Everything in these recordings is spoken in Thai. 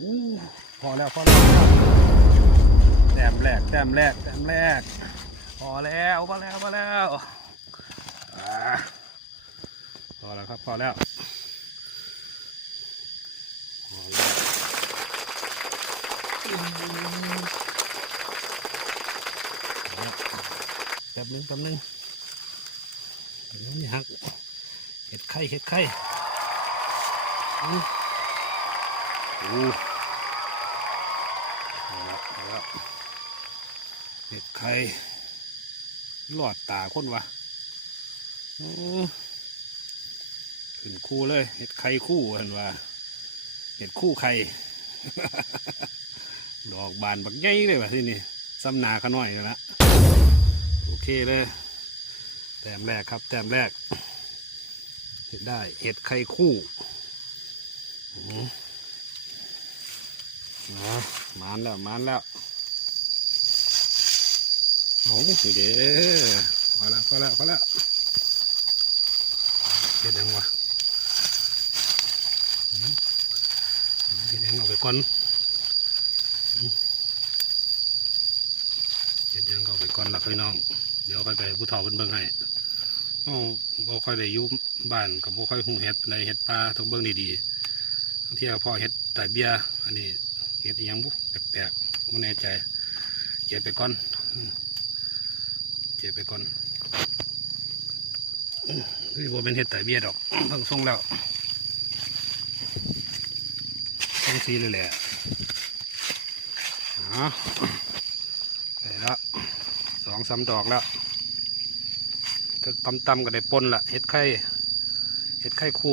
อู้พอแล้วพอแล้วแต้มแรกแต้มแรกแต้มแรก พอแล้วพอแล้วพอแล้วอ่าพอแล้วครับพอแล้วพอแล้วแป๊บนึงแป๊บนึงเดี๋ยวนี่ฮักเห็ดไข่เห็ดไข่อู้อู้ เห็ดไข่หลอดตาคนวะอื้อขึ้นคู่เลย เห็ดไข่คู่เห็นว่าเห็ดคู่ไข่ ดอกบานบักใหญ่เลยว่ะที่นี่ซ้ำนาขน้อยแล้วละโอเคเลยแต้มแรกครับ แต้มแรก เห็ดได้ เห็ดไข่คู่อื นะมานแล้วมานแล้วโอ้ยเด้อพอแล้วพอแล้วพอแล้วเห็ดยังวะเห็ดยังเอาไปก่อนเห็ดยังเอาไปก่อนละพี่น้อง เดี๋ยวค่อยไปผู้เฒ่าเป็นเบิ่งให้โอ้บ่ค่อยได้อยู่บ้านกับบ่ค่อยหูเห็ดในเห็ดปลาต้องเบิ่งดีๆทั้งที่พ่อเห็ดแต่เบียอันนี้ ห็ดยังบุแปลกๆบ่แน่ใจเก็บไปก่อนเก็บไปก่อนนี่บ่เป็นเห็ดแต่เบียดอกเพิ่งส่งแล้วส่งสีเลยแหละอ๋อได้แล้วสองสามดอกแล้วก็ตำตำๆก็ได้ปนละเห็ดไข่เห็ดไข่คู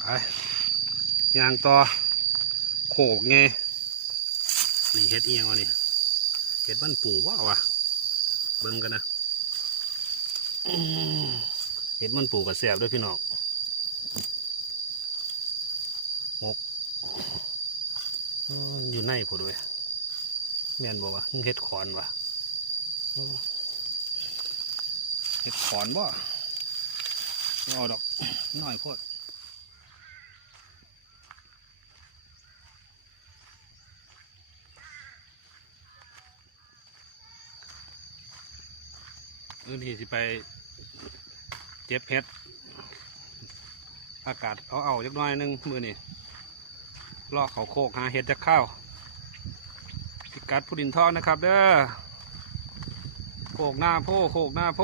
ไปยางต่อ โขกไงนี่เห็ดเอียงวะนี่เห็ดบ้านปู่ว่าวะเบิ่งกันนะเห็ดมันปู่กับแสบด้วยพี่น้องหกอยู่ในผู้ด้วยแม่นบอกว่าเห็ดขอนวะเห็ดขอนบ่เอาดอกน้อยโพด เออนี่สิไปเจ็บเห็ด อากาศเอาเอาเล็กน้อยหนึงมือนี่ลอกเขาโคกหาเห็ดจะข้าวพิกัดผู้ดินทองนะครับ เด้อโคกหน้าโพโคกหน้าโพ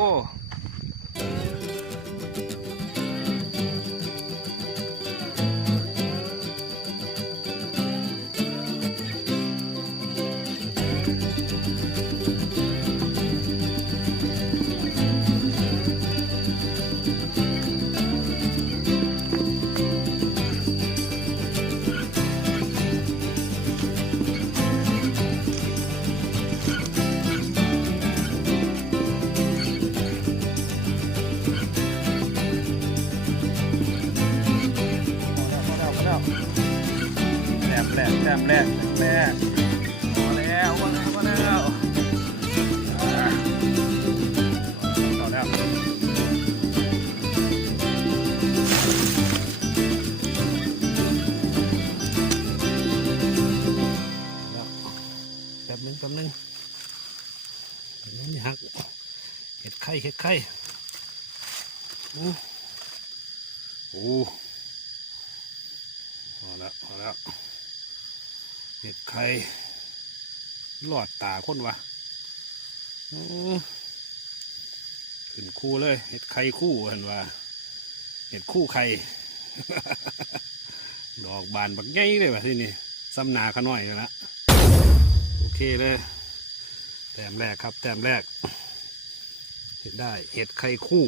นึงแป๊บนึงนี่ฮักเห็ดไข่เห็ดไข่โอ้โอ้พอแล้วพอแล้วเห็ดไข่หลอดตาคนวะอื้อขึ้นคู่เลย เห็ดไข่คู่เห็นว่าเห็ดคู่ไข่ ดอกบานบักใหญ่เลยว่ะที่นี่ซ้ำนาขาน้อยแล้ว เคเลย แต้มแรกครับ แต้มแรก เห็นได้เห็ดไข่คู่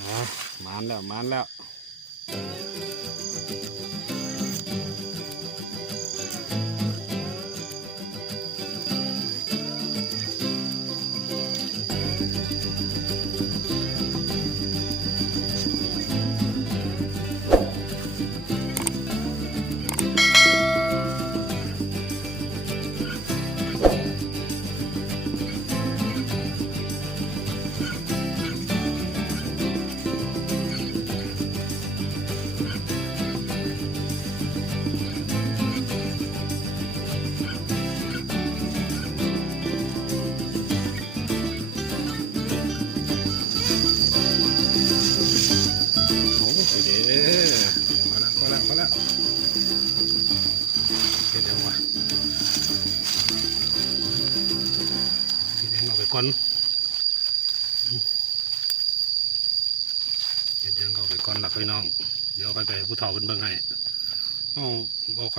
นะมานแล้วมานแล้ว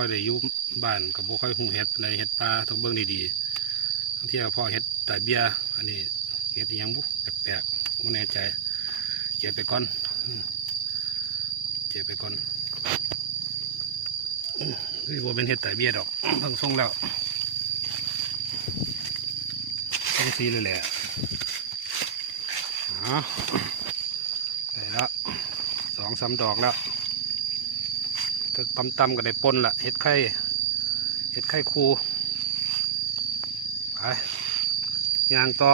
อยได้ยู่บ้านกับบ่ค่อยหูเฮ็ดในเฮ็ดปลาต้องเบิ่งดีๆทั้งที่พ่อเฮ็ดแต่เบียอันนี้เฮ็ดยังบุแปลกๆบ่แน่ใจเก็บไปก่อนเก็บไปก่อนอืมคือบ่เป็นเฮ็ดแต่เบียดอกเพิ่งส่งแล้วส่งสีเลยแหละอ๋อได้แล้วสองสามดอกแล้ว ถ้าตำๆก็ได้ปนละเห็ดไข่เห็ดไข่คูไปยางต่อ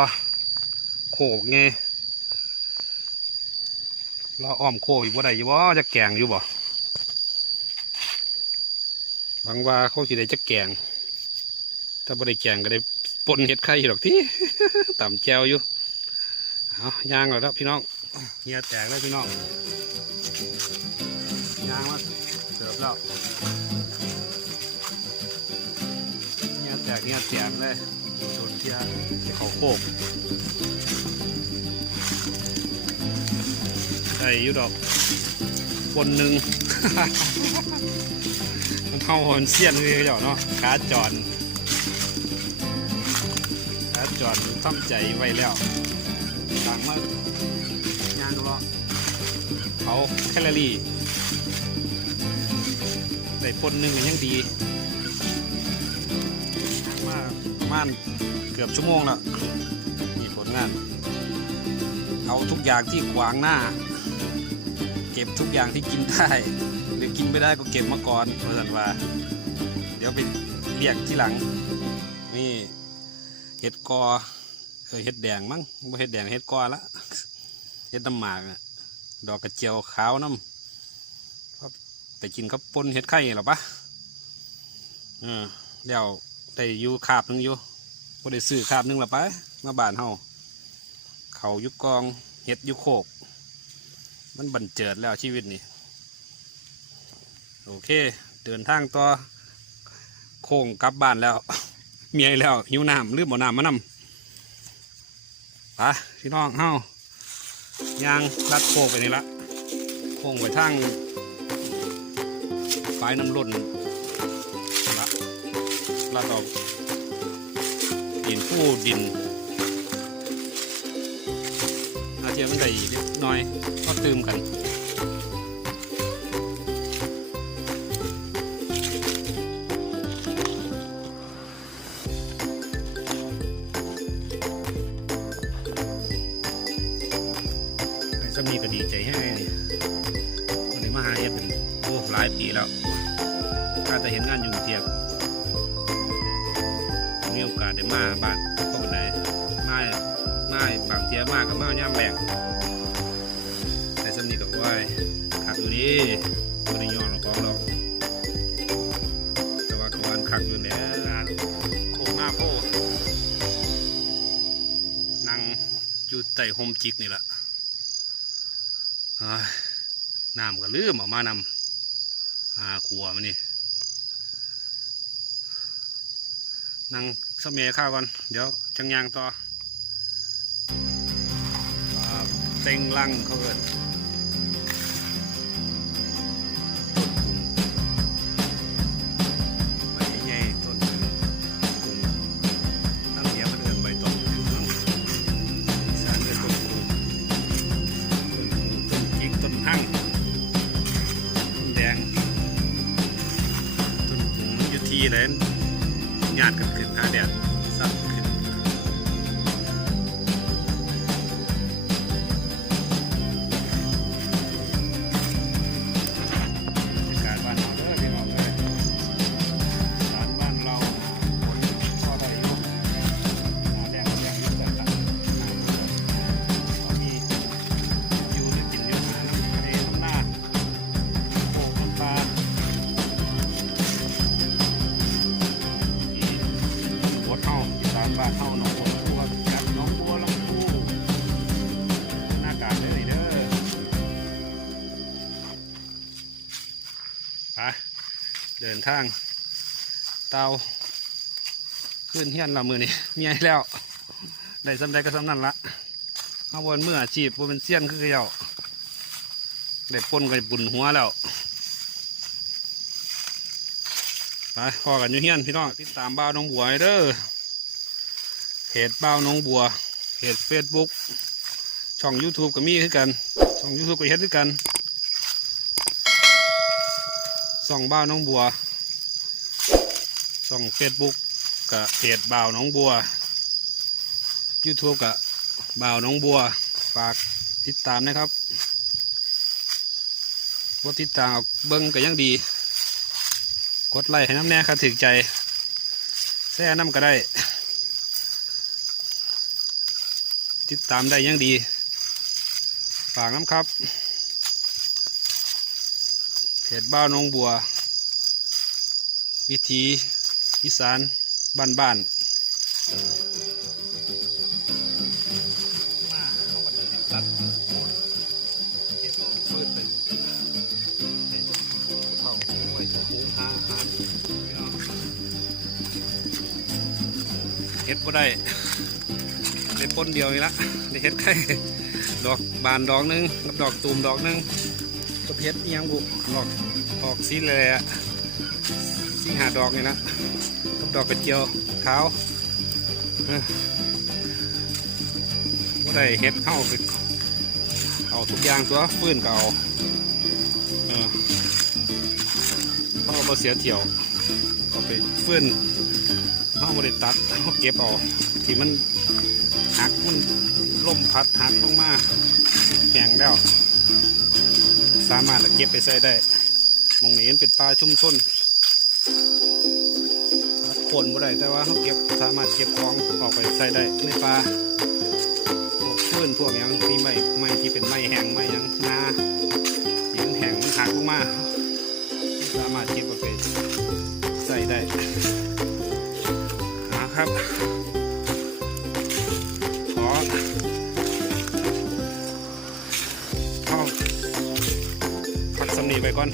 โขกไงเราอ้อมโคอยู่บ่ได้อยู่บ่จะแกงอยู่บ่หวังว่าเขาสิได้จะแกง ถ้าบ่ได้แกงก็ได้ปนเห็ดไข่อยู่ดอกที่ต่ำแจวอยู่เอายางแล้วครับพี่น้องเฮียแตกแล้วพี่น้อง แล้วเนี่ยแตกเนี่ยแตกเลยโดนเที่ยที่เขาโคกได้อยู่ดอกคนหนึ่งมันเข้าหอนเสี้ยนเลยเจ้าเนาะขาจอนขาจอนตั้ใจไว้แล้วต่างมายางรอเขาแคลอรี่ ได้ปนหนึ่งก็ยังดีมาประมาณเกือบชั่วโมงแล้วมีผลงาน เอาทุกอย่างที่ขวางหน้า เก็บทุกอย่างที่กินได้ หรือกินไม่ได้ก็เก็บมาก่อนเพราะฉะนั้นว่า เดี๋ยวไปเรียกที่หลัง นี่เห็ดกอเออเห็ดแดงมั้งบ่เห็ดแดงเห็ดกอละเห็ดน้ำหมากอะดอกกระเจียวขาวน้ำ ไปกินข้าวปนเห็ดไข่หรอปะเออเดี๋ยวได้อยู่คาบหนึงอยู่พอได้ซื้อคาบหนึงหรอปะมาบานเฮาเขายุกกองเห็ดยุโคก มันบันเจิดแล้วชีวิตนี่โอเค เดินทางต่อโค้งกลับบ้านแล้ว เมียแล้วหิวน้ำลืมบ่น้ำมานำไปพี่น้องเฮายางลัดโค้งไปนี่ละโค้งไปทาง ฝายน้ำล้นละลาดออกดินผู้ดินอาเทียมันได้เล็กน้อยก็ตืมกันสามีก็ดีใจให้วันนี้มาหาเอ็ดเป็น หลายปีแล้วถ้าจะเห็นงานยุงเทียบมีโอกาสได้มาบ้านก็เป็นไรมามาบางเทียมากกับมาย่ามแรงแต่สำนีก็ว่าขักอยู่นี่บริยอนเราของเราแต่ว่าเขาวันขักอยู่เนี่ยโคงหน้าโพนั่งอยู่ใต้โฮมจิกนี่แหละน้ำก็ลืมออกมานำ หาขัวมันนี่นั่งสมัยข้าวก่อน เดี๋ยวจังยางต่อเต็งลังเขาเอิน อยู่ที่ไหนญาติกันขึ้นหาแดด ดินทาง เตาขึ้นเฮียนเรามือนี่เมียแล้วได้สำได้ก็สำนั่นละเอาบนเมื่อจีบบนเป็นเสี้ยนคือเขย่าได้ปนกันบุญหัวแล้วไปพอกันอยู่เฮียนพี่น้องติดตามบ้าวน้องบัวเด้อเพจบ้าวน้องบัวเพจเฟซบุ๊กช่อง YouTube ก็มีคือกัน ช่อง YouTube ก็เฮ็ดคือกัน ช่องบ้าวน้องบัวช่องเฟซบุ๊กกับเพจบ้าวน้องบัว YouTube กับบ่าวน้องบัว ฝากติดตามนะครับว่าติดตามเบิ้งก็ยังดี กดไลค์ให้น้ำแน่ครับถึงใจแซ่น้ำก็ได้ ติดตามได้ยังดี ฝากน้ำครับ เพจบ้าวน้องบัว วิธีอีสานบ้านบ้านเข้ามาถึงตัดโคนเก็บฟืนไปเผาไว้จะหูหาอาหารเฮ็ดบ่ได้ได้ปนเดียวนี่ละได้เฮ็ดไข่ดอกบานดอกหนึงกับดอกตูมดอกหนึง กับเฮ็ดอิหยังบุดอกออกสีเลยอะสีหาดอกนี่ละกับดอกกระเจียวขาวเออบ่ได้เฮ็ดเข้าไปเอาทุกอย่างตัวฟื้นก็เอาเออเพราะเราเสียเที่ยวเอาไปฟื่อนเอาบริตัดเอาเก็บเอาที่มันหักมันล่มพัดหักลงมาแห้งแล้ว สามารถเก็บไปใส่ได้มองนี้มันเป็นป่าชุ่มชนคนบ่ได้แต่ว่าเขาเก็บสามารถเก็บของออกไปใส่ได้ในป่าพวกเฟื่อนพวกยังที่ไม่ไม่ที่เป็นไม้แห้งไม้ยังนาที่มันแห้งมันหักลงมาสามารถเก็บเอาไปใส่ได้นะครับขอ นีไปก่อน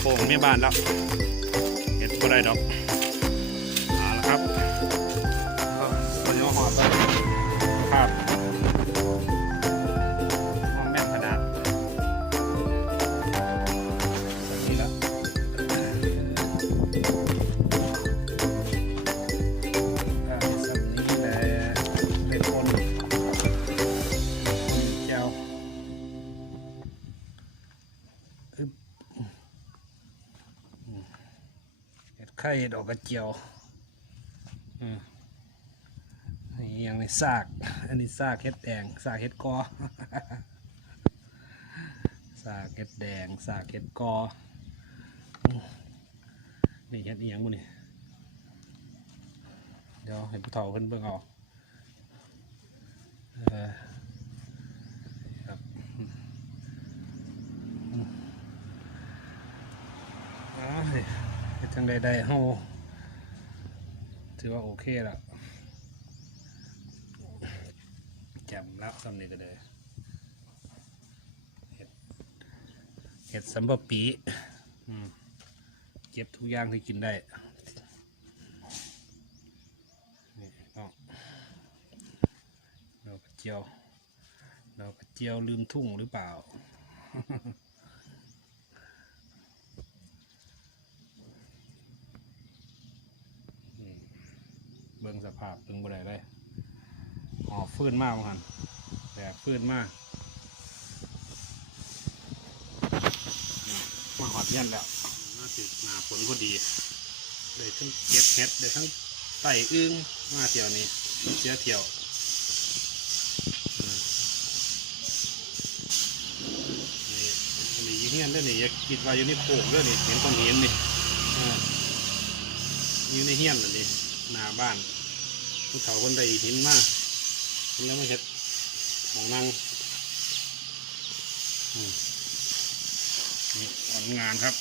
โค้งไม่บานแล้วเห็ดก็ได้ดอกเอาละครับก็ตอนนี้ก็หอบไปครับ ข่ดอกกระเจียวอืมนี่ยังในซาก อันนี้ซากเห็ดแดงซากเห็ดกอสากเห็ดแดงสากเห็ดกออืมนี่เห็ดอีหยังบุนี่เดี๋ยวให้ผู้เฒ่าเพิ่นเบิ่งเออกเออครับอืมอืมอ้าวเฮ็ด จังใดได้เฮาถือว่าโอเคแล้วแจ่มแล้วสำนี้ก็เลยเห็ดสัมปะปีเก็บทุกอย่างที่กินได้นี่เนาะดอกกระเจียวดอกกระเจียวลืมทุ่งหรือเปล่า นี่เบิ่งส ภาพเบิ่งบ่ได้เลยหอบฟื้นมากหันแดดฟื้นมากมาหอดเยันแล้วน่าสิหนาฝนพอดีได้ทั้งเก็บเห็ดได้ทั้งไต่อึ้งมาเที่ยวนี้เสียเที่ยวนี่นี่อยี่เฮียนด้วยนี่อย่าคิดว่าอยู่ในโขงด้วยนี่เห็นคนเห็นนี่อยู่ในเฮียนเลยนี่หน้าบ้าน ผู้เฒ่าคนใดหินมาแล้วมาเห็ดหมองนั่งอืมนี่ผลงานครับ